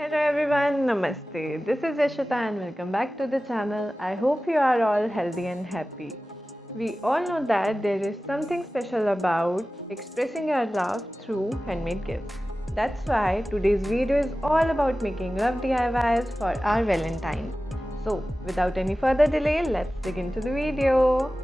Hello everyone, Namaste. This is Yashita and welcome back to the channel. I hope you are all healthy and happy. We all know that there is something special about expressing your love through handmade gifts. That's why today's video is all about making love DIYs for our Valentine. So, without any further delay, let's dig into the video.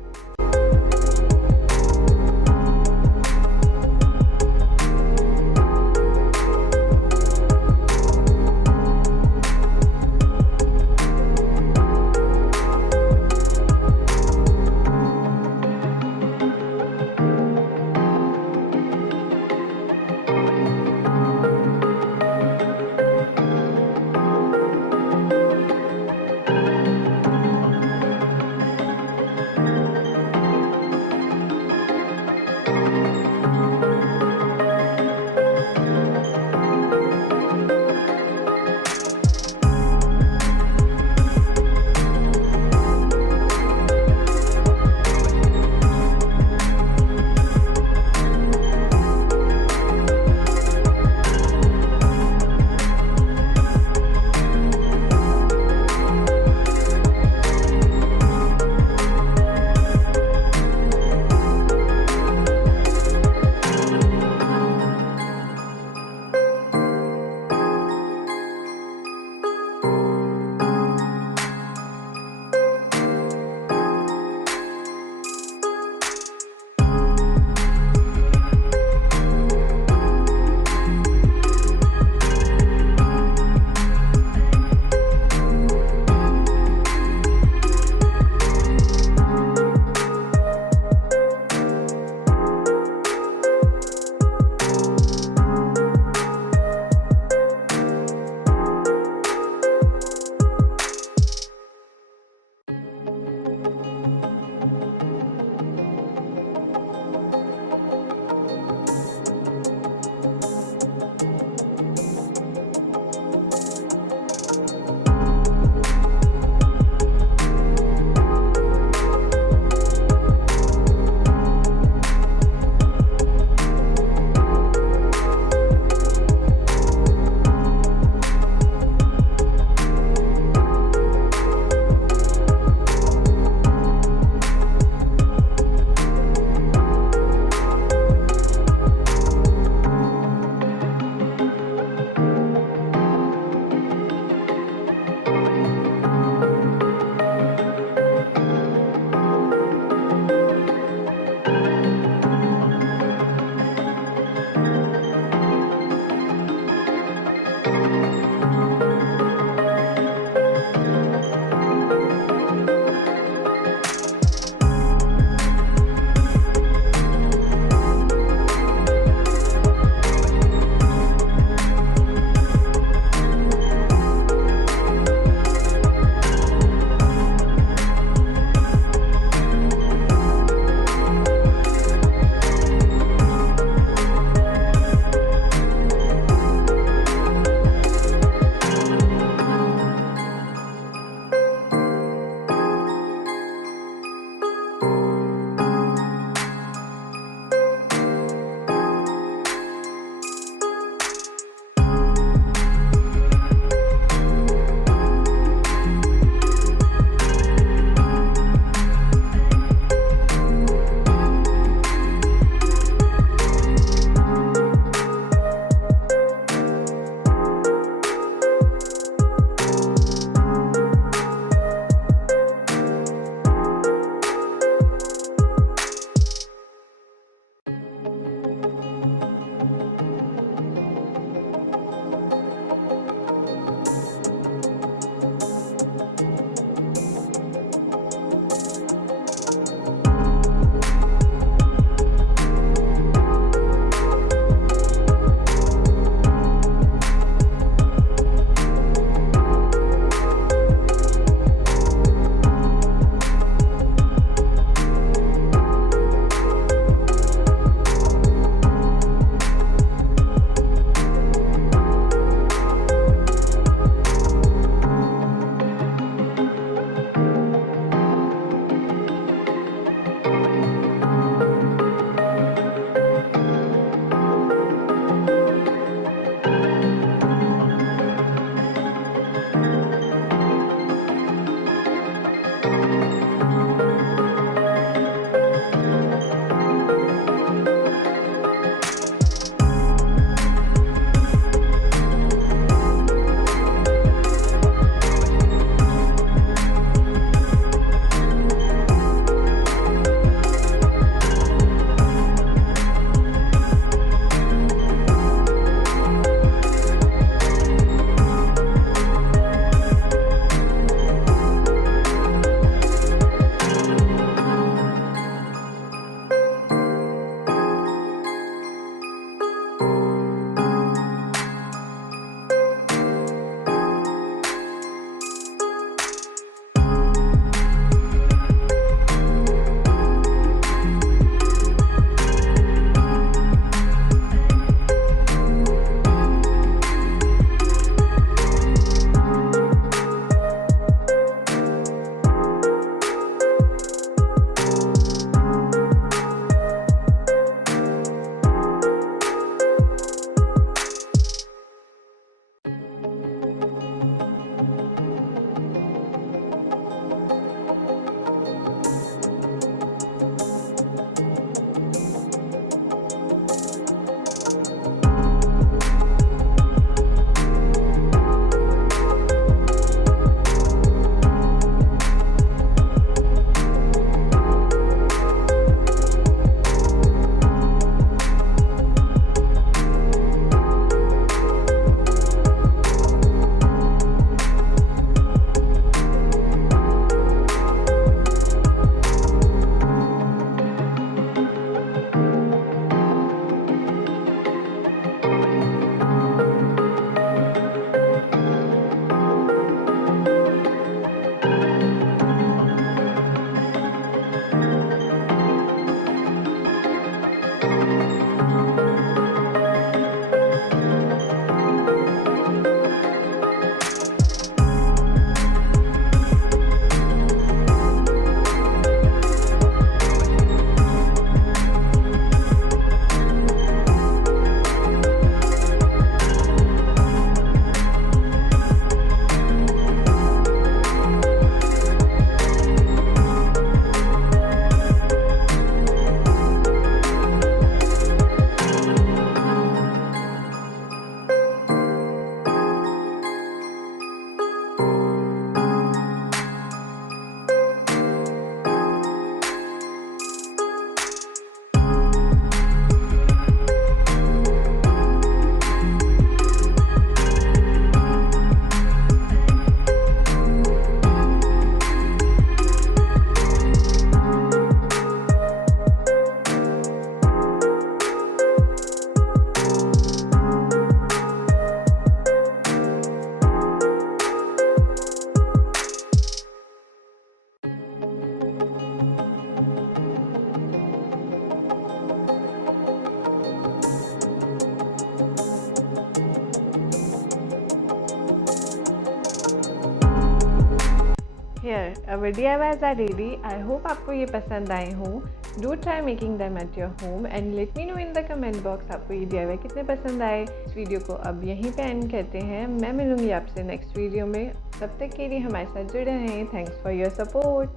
Here, our DIYs are ready. I hope आपको ये पसंद आए हों. Do try making them at your home and let me know in the comment box आपको ये DIY कितने पसंद आए. इस वीडियो को अब यहीं पे एंड करते हैं. मैं मिलूँगी आपसे नेक्स्ट वीडियो में. तब तक के लिए हमारे साथ जुड़े रहें. Thanks for your support.